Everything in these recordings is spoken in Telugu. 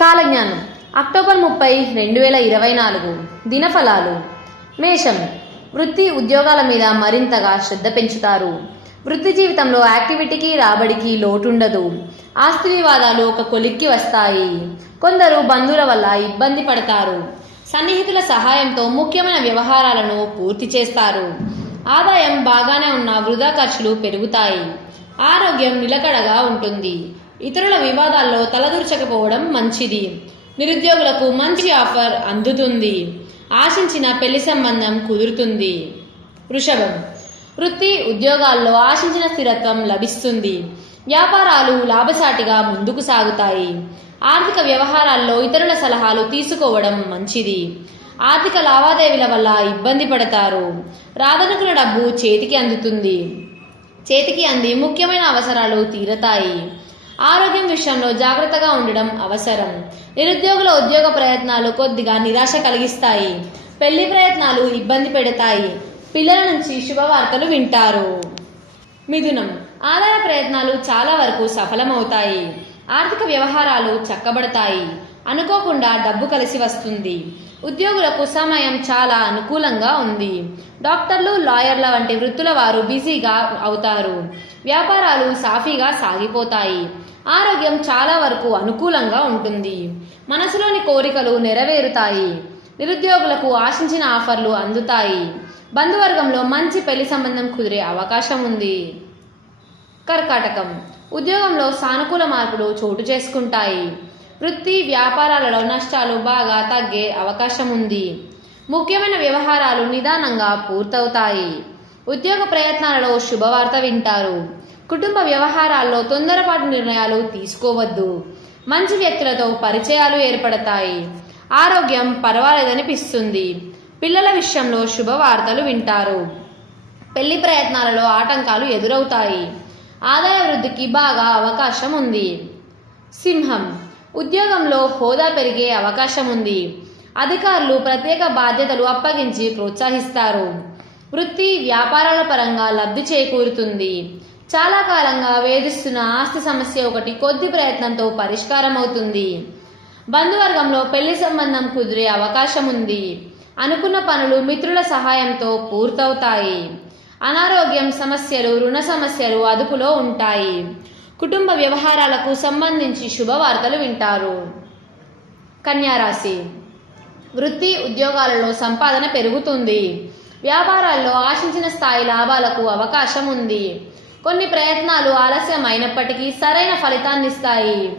కాలజ్ఞానం అక్టోబర్ 30, 2024 దినఫలాలు. మేషం వృత్తి ఉద్యోగాల మీద మరింతగా శ్రద్ధ పెంచుతారు. వృత్తి జీవితంలో యాక్టివిటీకి రాబడికి లోటుండదు. ఆస్తి వివాదాలు ఒక కొలిక్కి వస్తాయి. కొందరు బంధువుల వల్ల ఇబ్బంది పడతారు. సన్నిహితుల సహాయంతో ముఖ్యమైన వ్యవహారాలను పూర్తి చేస్తారు. ఆదాయం బాగానే ఉన్న వృధా ఖర్చులు పెరుగుతాయి. ఆరోగ్యం నిలకడగా ఉంటుంది. ఇతరుల వివాదాల్లో తలదూర్చకపోవడం మంచిది. నిరుద్యోగులకు మంచి ఆఫర్ అందుతుంది. ఆశించిన పెళ్లి సంబంధం కుదురుతుంది. వృషభం వృత్తి ఉద్యోగాల్లో ఆశించిన స్థిరత్వం లభిస్తుంది. వ్యాపారాలు లాభసాటిగా ముందుకు సాగుతాయి. ఆర్థిక వ్యవహారాల్లో ఇతరుల సలహాలు తీసుకోవడం మంచిది. ఆర్థిక లావాదేవీల వల్ల ఇబ్బంది పడతారు. రాదనుకున్న డబ్బు చేతికి అంది ముఖ్యమైన అవసరాలు తీరతాయి. ఆరోగ్యం విషయంలో జాగ్రత్తగా ఉండడం అవసరం. నిరుద్యోగుల ఉద్యోగ ప్రయత్నాలు కొద్దిగా నిరాశ కలిగిస్తాయి. పెళ్లి ప్రయత్నాలు ఇబ్బంది పెడతాయి. పిల్లల నుంచి శుభవార్తలు వింటారు. మిథునం ఆదాయ ప్రయత్నాలు చాలా వరకు సఫలమవుతాయి. ఆర్థిక వ్యవహారాలు చక్కబడతాయి. అనుకోకుండా డబ్బు కలిసి వస్తుంది. ఉద్యోగులకు సమయం చాలా అనుకూలంగా ఉంది. డాక్టర్లు, లాయర్ల వంటి వృత్తుల వారు బిజీగా అవుతారు. వ్యాపారాలు సాఫీగా సాగిపోతాయి. ఆరోగ్యం చాలా వరకు అనుకూలంగా ఉంటుంది. మనసులోని కోరికలు నెరవేరుతాయి. నిరుద్యోగులకు ఆశించిన ఆఫర్లు అందుతాయి. బంధువర్గంలో మంచి పెళ్లి సంబంధం కుదిరే అవకాశం ఉంది. కర్కాటకం ఉద్యోగంలో సానుకూల మార్పులు చోటు చేసుకుంటాయి. వృత్తి వ్యాపారాలలో నష్టాలు బాగా తగ్గే అవకాశం ఉంది. ముఖ్యమైన వ్యవహారాలు నిదానంగా పూర్తవుతాయి. ఉద్యోగ ప్రయత్నాలలో శుభవార్త వింటారు. కుటుంబ వ్యవహారాల్లో తొందరపాటు నిర్ణయాలు తీసుకోవద్దు. మంచి వ్యక్తులతో పరిచయాలు ఏర్పడతాయి. ఆరోగ్యం పర్వాలేదనిపిస్తుంది. పిల్లల విషయంలో శుభవార్తలు వింటారు. పెళ్లి ప్రయత్నాలలో ఆటంకాలు ఎదురవుతాయి. ఆదాయ వృద్ధికి బాగా అవకాశం ఉంది. సింహం ఉద్యోగంలో హోదా పెరిగే అవకాశం ఉంది. అధికారులు ప్రత్యేక బాధ్యతలు అప్పగించి ప్రోత్సహిస్తారు. వృత్తి వ్యాపారాల పరంగా లబ్ధి చేకూరుతుంది. చాలా కాలంగా వేధిస్తున్న ఆస్తి సమస్య ఒకటి కొద్ది ప్రయత్నంతో పరిష్కారం అవుతుంది. బంధువర్గంలో పెళ్లి సంబంధం కుదిరే అవకాశం ఉంది. అనుకున్న పనులు మిత్రుల సహాయంతో పూర్తవుతాయి. అనారోగ్యం సమస్యలు, రుణ సమస్యలు అదుపులో ఉంటాయి. కుటుంబ వ్యవహారాలకు సంబంధించి శుభవార్తలు వింటారు. కన్యారాశి వృత్తి ఉద్యోగాలలో సంపాదన పెరుగుతుంది. వ్యాపారాల్లో ఆశించిన స్థాయి లాభాలకు అవకాశం ఉంది. కొన్ని ప్రయత్నాలు ఆలస్యం అయినప్పటికీ సరైన ఫలితాన్నిస్తాయి.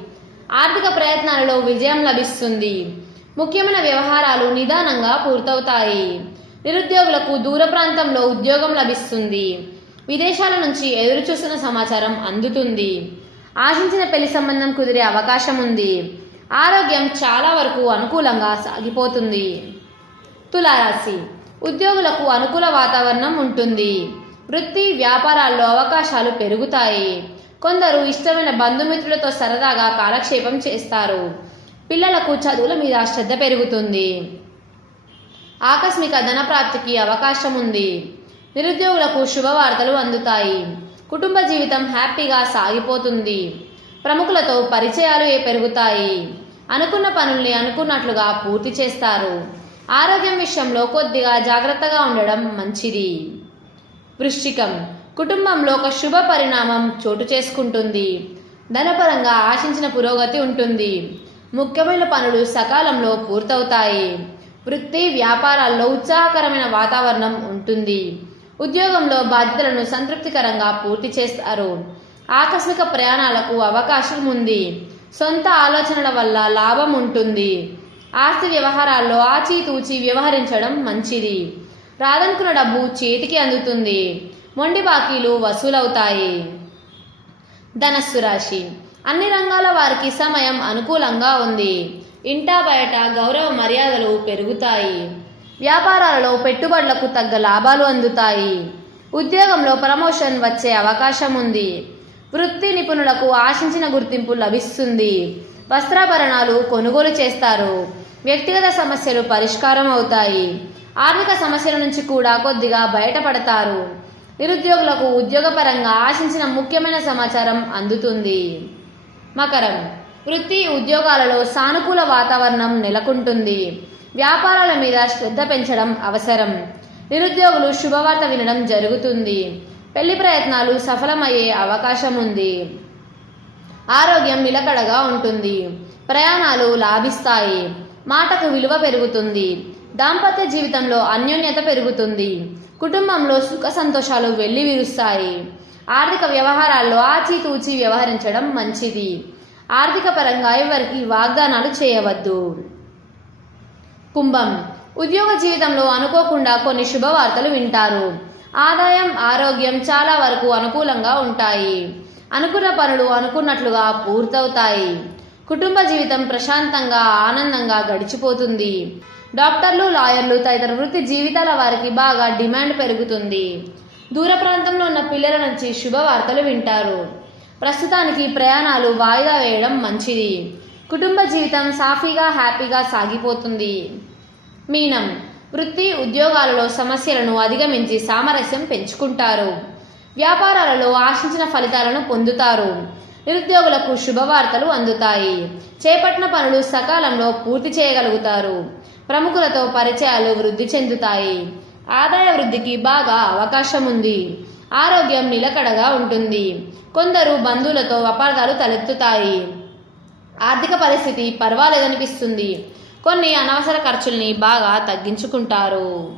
ఆర్థిక ప్రయత్నాలలో విజయం లభిస్తుంది. ముఖ్యమైన వ్యవహారాలు నిదానంగా పూర్తవుతాయి. నిరుద్యోగులకు దూర ప్రాంతంలో ఉద్యోగం లభిస్తుంది. విదేశాల నుంచి ఎదురుచూసిన సమాచారం అందుతుంది. ఆశించిన పెళ్లి సంబంధం కుదిరే అవకాశం ఉంది. ఆరోగ్యం చాలా వరకు అనుకూలంగా సాగిపోతుంది. తులారాశి ఉద్యోగులకు అనుకూల వాతావరణం ఉంటుంది. వృత్తి వ్యాపారాల్లో అవకాశాలు పెరుగుతాయి. కొందరు ఇష్టమైన బంధుమిత్రులతో సరదాగా కాలక్షేపం చేస్తారు. పిల్లలకు చదువుల మీద శ్రద్ధ పెరుగుతుంది. ఆకస్మిక ధనప్రాప్తికి అవకాశం ఉంది. నిరుద్యోగులకు శుభవార్తలు అందుతాయి. కుటుంబ జీవితం హ్యాపీగా సాగిపోతుంది. ప్రముఖులతో పరిచయాలు పెరుగుతాయి. అనుకున్న పనుల్ని అనుకున్నట్లుగా పూర్తి చేస్తారు. ఆరోగ్యం విషయంలో కొద్దిగా జాగ్రత్తగా ఉండడం మంచిది. వృశ్చికం కుటుంబంలో ఒక శుభ పరిణామం చోటు చేసుకుంటుంది. ధనపరంగా ఆశించిన పురోగతి ఉంటుంది. ముఖ్యమైన పనులు సకాలంలో పూర్తవుతాయి. వృత్తి వ్యాపారాల్లో ఉత్సాహకరమైన వాతావరణం ఉంటుంది. ఉద్యోగంలో బాధ్యతలను సంతృప్తికరంగా పూర్తి చేస్తారు. ఆకస్మిక ప్రయాణాలకు అవకాశం ఉంది. సొంత ఆలోచనల వల్ల లాభం ఉంటుంది. ఆస్తి వ్యవహారాల్లో ఆచితూచి వ్యవహరించడం మంచిది. రాదనుకున్న డబ్బు చేతికి అందుతుంది. మొండి బాకీలు వసూలవుతాయి. ధనస్సు రాశి అన్ని రంగాల వారికి సమయం అనుకూలంగా ఉంది. ఇంటా బయట గౌరవ మర్యాదలు పెరుగుతాయి. వ్యాపారాలలో పెట్టుబడులకు తగ్గ లాభాలు అందుతాయి. ఉద్యోగంలో ప్రమోషన్ వచ్చే అవకాశం ఉంది. వృత్తి నిపుణులకు ఆశించిన గుర్తింపు లభిస్తుంది. వస్త్రాభరణాలు కొనుగోలు చేస్తారు. వ్యక్తిగత సమస్యలు పరిష్కారం అవుతాయి. ఆర్థిక సమస్యల నుంచి కూడా కొద్దిగా బయటపడతారు. నిరుద్యోగులకు ఉద్యోగపరంగా ఆశించిన ముఖ్యమైన సమాచారం అందుతుంది. మకరం వృత్తి ఉద్యోగాలలో సానుకూల వాతావరణం నెలకొంటుంది. వ్యాపారాల మీద శ్రద్ధ పెంచడం అవసరం. నిరుద్యోగులు శుభవార్త వినడం జరుగుతుంది. పెళ్లి ప్రయత్నాలు సఫలమయ్యే అవకాశం ఉంది. ఆరోగ్యం నిలకడగా ఉంటుంది. ప్రయాణాలు లాభిస్తాయి. మాటకు విలువ పెరుగుతుంది. దాంపత్య జీవితంలో అన్యోన్యత పెరుగుతుంది. కుటుంబంలో సుఖ సంతోషాలు వెల్లివిరుస్తాయి. ఆర్థిక వ్యవహారాల్లో ఆచితూచి వ్యవహరించడం మంచిది. ఆర్థిక పరంగా ఎవరికి వాగ్దానాలు చేయవద్దు. కుంభం. ఉద్యోగ జీవితంలో అనుకోకుండా కొన్ని శుభవార్తలు వింటారు. ఆదాయం, ఆరోగ్యం చాలా వరకు అనుకూలంగా ఉంటాయి. అనుకున్న పనులు అనుకున్నట్లుగా పూర్తవుతాయి. కుటుంబ జీవితం ప్రశాంతంగా ఆనందంగా గడిచిపోతుంది. డాక్టర్లు, లాయర్లు తదితర వృత్తి జీవితాల వారికి బాగా డిమాండ్ పెరుగుతుంది. దూర ప్రాంతంలో ఉన్న పిల్లల నుంచి శుభవార్తలు వింటారు. ప్రస్తుతానికి ప్రయాణాలు వాయిదా వేయడం మంచిది. కుటుంబ జీవితం సాఫీగా హ్యాపీగా సాగిపోతుంది. మీనం. వృత్తి ఉద్యోగాలలో సమస్యలను అధిగమించి సామరస్యం పెంచుకుంటారు. వ్యాపారాలలో ఆశించిన ఫలితాలను పొందుతారు. నిరుద్యోగులకు శుభవార్తలు అందుతాయి. చేపట్టిన పనులు సకాలంలో పూర్తి చేయగలుగుతారు. ప్రముఖులతో పరిచయాలు వృద్ధి చెందుతాయి. ఆదాయ వృద్ధికి బాగా అవకాశం ఉంది. ఆరోగ్యం నిలకడగా ఉంటుంది. కొందరు బంధువులతో అపార్థాలు తలెత్తుతాయి. ఆర్థిక పరిస్థితి పర్వాలేదనిపిస్తుంది. కొన్ని అనవసర ఖర్చుల్ని బాగా తగ్గించుకుంటారు.